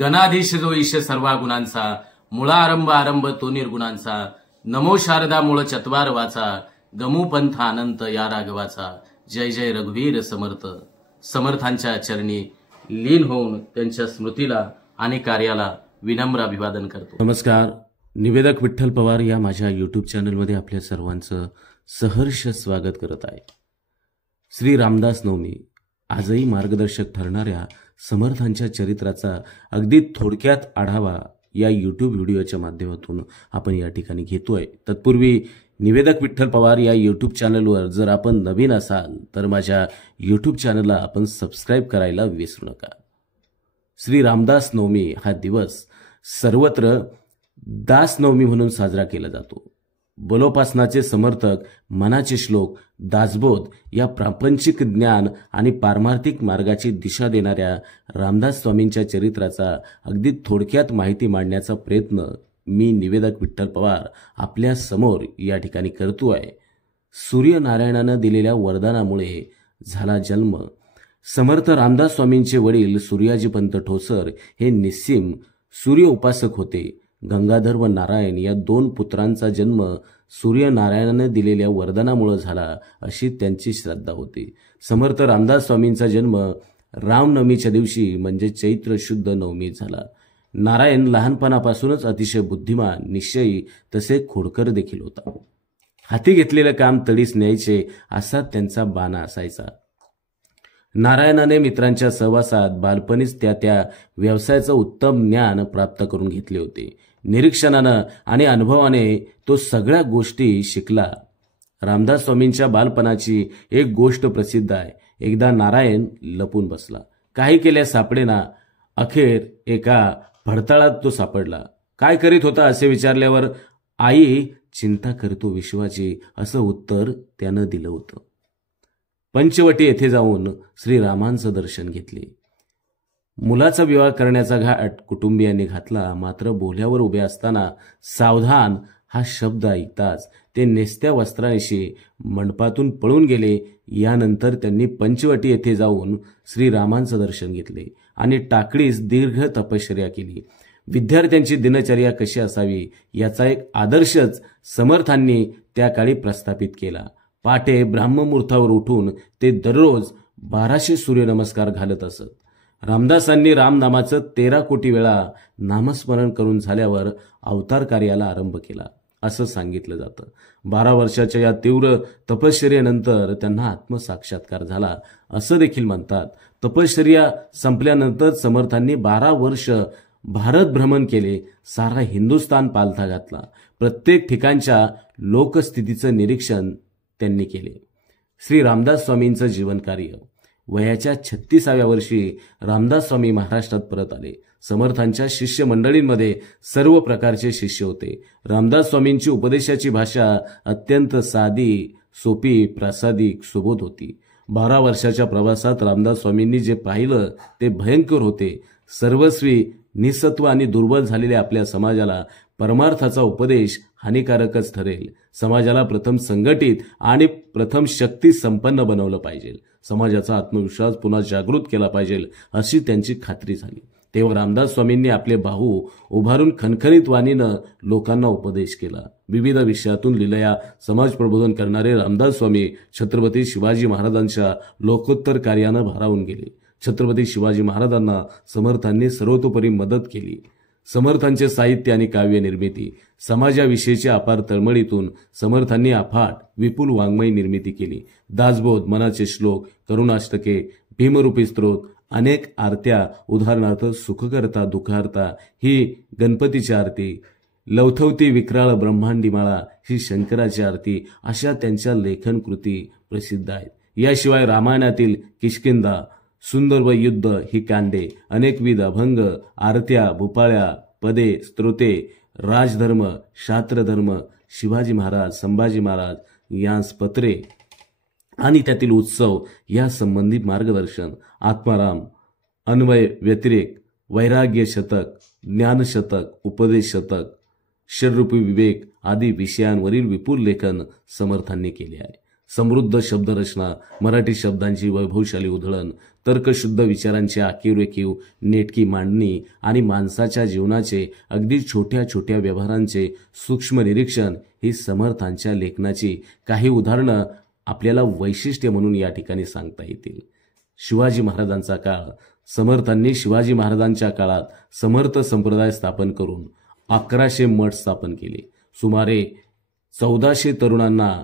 गणाधीश जो ईश सर्वा गुणांचा, मुळारंभ आरंभ तो निर्गुणांचा, नमो शारदा मूळ चत्वार वाचा, गमू पंथ अनंत या राघवाचा, जय जय रघुवीर समर्थ. समर्थांच्या चरणी लीन होऊन त्यांच्या स्मृतीला आणि कार्याला विनम्र अभिवादन करतो. नमस्कार. निवेदक विठ्ठल पवार या माझ्या यूट्यूब चॅनलमध्ये आपल्या सर्वांचं सहर्ष स्वागत करत आहे. श्री रामदास नवमी आजही मार्गदर्शक ठरणाऱ्या समर्थांच्या चरित्राचा अगदी थोडक्यात आढावा या यूट्यूब व्हिडिओच्या माध्यमातून आपण या ठिकाणी घेतोय. तत्पूर्वी निवेदक विठ्ठल पवार या यूट्यूब चॅनलवर जर आपण नवीन असाल तर माझ्या यूट्यूब चॅनलला आपण सबस्क्राईब करायला विसरू नका. श्री रामदास नवमी हा दिवस सर्वत्र दास नवमी म्हणून साजरा केला जातो. बलोपासनाचे समर्थक, मनाचे श्लोक, दासबोध या प्रापंचिक ज्ञान आणि पारमार्थिक मार्गाची दिशा देणाऱ्या रामदास स्वामींच्या चरित्राचा अगदी थोडक्यात माहिती मांडण्याचा प्रयत्न मी निवेदक विठ्ठल पवार आपल्या समोर या ठिकाणी करतोय. सूर्यनारायणानं दिलेल्या वरदानामुळे झाला जन्म. समर्थ रामदास स्वामींचे वडील सूर्याजीपंत ठोसर हे निस्सीम सूर्य उपासक होते. गंगाधर व नारायण या दोन पुत्रांचा जन्म सूर्यनारायणाने दिलेल्या वरदानामुळे झाला अशी त्यांची श्रद्धा होती. समर्थ रामदास स्वामींचा जन्म रामनवमीच्या दिवशी म्हणजे चैत्र शुद्ध नवमी झाला. नारायण लहानपणापासूनच अतिशय बुद्धिमान, निश्चयी तसे खोडकर देखील होता. हाती घेतलेलं काम तडीस न्यायचे असा त्यांचा बाणा असायचा. नारायणाने मित्रांच्या सहवासात बालपणीच त्या व्यवसायाचं उत्तम ज्ञान प्राप्त करून घेतले होते. निरीक्षणानं आणि अनुभवाने तो सगळ्या गोष्टी शिकला. रामदास स्वामींच्या बालपणाची एक गोष्ट प्रसिद्ध आहे. एकदा नारायण लपून बसला. काही केल्या सापडेना. अखेर एका भडताळात तो सापडला. काय करीत होता असे विचारल्यावर आई चिंता करतो विश्वाची असं उत्तर त्यानं दिलं होतं. पंचवटी येथे जाऊन श्रीरामांचं दर्शन घेतले. मुलाचा विवाह करण्याचा घाट कुटुंबियांनी घातला. मात्र बोल्यावर उभे असताना सावधान हा शब्द ऐकताच ते नेसत्या वस्त्रांशी मंडपातून पळून गेले. यानंतर त्यांनी पंचवटी येथे जाऊन श्रीरामांचं दर्शन घेतले आणि टाकडीस दीर्घ तपश्चर्या केली. विद्यार्थ्यांची दिनचर्या कशी असावी याचा एक आदर्शच समर्थांनी त्या काळी प्रस्थापित केला. पहाटे ब्राह्ममुहूर्तावर उठून ते दररोज 1200 सूर्यनमस्कार घालत असत. रामदासांनी रामनामाचं 13 कोटी वेळा नामस्मरण करून झाल्यावर अवतार कार्याला आरंभ केला असं सांगितलं जातं. 12 वर्षाच्या या तीव्र तपश्चर्येनंतर त्यांना आत्मसाक्षात्कार झाला असं देखील म्हणतात. तपश्चर्या संपल्यानंतर समर्थांनी 12 वर्ष भारत भ्रमण केले. सारा हिंदुस्थान पालथा घातला. प्रत्येक ठिकाणच्या लोकस्थितीचं निरीक्षण त्यांनी केले. श्री रामदास स्वामींचं जीवनकार्य. वयाच्या 36व्या वर्षी रामदास स्वामी महाराष्ट्रात परत आले. समर्थांच्या शिष्य मंडळींमध्ये सर्व प्रकारचे शिष्य होते. रामदास स्वामींची उपदेशाची भाषा अत्यंत साधी, सोपी, प्रासादिक, सुबोध होती. 12 वर्षाच्या प्रवासात रामदास स्वामींनी जे पाहिलं ते भयंकर होते. सर्वस्वी निसत्व आणि दुर्बल झालेल्या आपल्या समाजाला परमार्थाचा उपदेश हानिकारकच ठरेल. समाजाला प्रथम संघटित आणि प्रथम शक्ती संपन्न बनवलं पाहिजे. समाजाचा आत्मविश्वास पुन्हा जागृत केला पाहिजे अशी त्यांची खात्री झाली. तेव्हा रामदास स्वामींनी आपले बाहू उभारून खणखणीत वाणीनं लोकांना उपदेश केला. विविध विषयातून लिलया समाज प्रबोधन करणारे रामदास स्वामी छत्रपती शिवाजी महाराजांच्या लोकोत्तर कार्यानं भारावून गेले. छत्रपती शिवाजी महाराजांना समर्थांनी सर्वतोपरी मदत केली. समर्थांचे साहित्य आणि काव्य निर्मिती, समाजाविषयीच्या अपार तळमळीतून समर्थांनी अफाट विपुल वाङ्मय निर्मिती केली. दासबोध, मनाचे श्लोक, करुणाष्टके, भीमरूपी स्तोत्र, अनेक आरत्या, उदाहरणार्थ सुखकर्ता दुःखहर्ता ही गणपतीची आरती, लवथवती विक्राळ ब्रह्मांडी माळा ही शंकराची आरती अशा त्यांच्या लेखन कृती प्रसिद्ध आहेत. याशिवाय रामायणातील किष्किंधा, सुंदर व युद्ध ही कांडे, अनेकविध अभंग, आरत्या, भूपाळ्या, पदे, स्तोत्रे, राजधर्म, शास्त्रधर्म, शिवाजी महाराज, संभाजी महाराज यांस पत्रे आणि त्यातील उत्सव या संबंधी मार्गदर्शन, आत्माराम, अन्वय व्यतिरेक, वैराग्य शतक, ज्ञान शतक, उपदेश शतक, षडरूपी विवेक आदी विषयांवरील विपुल लेखन समर्थांनी केले आहे. समृद्ध शब्दरचना, मराठी शब्दांची वैभवशाली उधळण, तर्कशुद्ध विचारांची आखीव नेटकी मांडणी आणि माणसाच्या जीवनाचे अगदी छोट्या छोट्या व्यवहारांचे सूक्ष्म निरीक्षण ही समर्थांच्या लेखनाची काही उदाहरणं आपल्याला वैशिष्ट्य म्हणून या ठिकाणी सांगता येतील. शिवाजी महाराजांचा काळ. समर्थांनी शिवाजी महाराजांच्या काळात समर्थ संप्रदाय स्थापन करून 1100 मठ स्थापन केले. सुमारे 1400 तरुणांना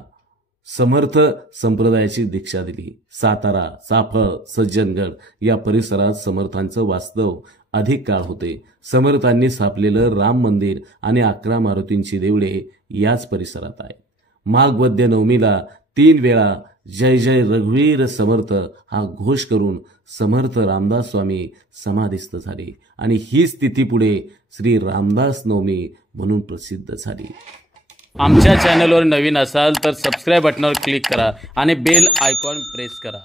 समर्थ संप्रदायाची दीक्षा दिली. सातारा, चाफळ, सज्जनगड या परिसरात समर्थांचं वास्तव अधिक काळ होते. समर्थांनी स्थापलेलं राम मंदिर आणि 11 मारुतींची देवळे याच परिसरात आहेत. माघ वद्य नवमीला 3 वेळा जय जय रघुवीर समर्थ हा घोष करून समर्थ रामदास स्वामी समाधिस्थ झाले आणि हीच तिथी पुढे श्री रामदास नवमी म्हणून प्रसिद्ध झाली. आमच्या चॅनलवर नवीन असाल तर सबस्क्राईब बटनावर क्लिक करा आणि बेल आयकॉन प्रेस करा.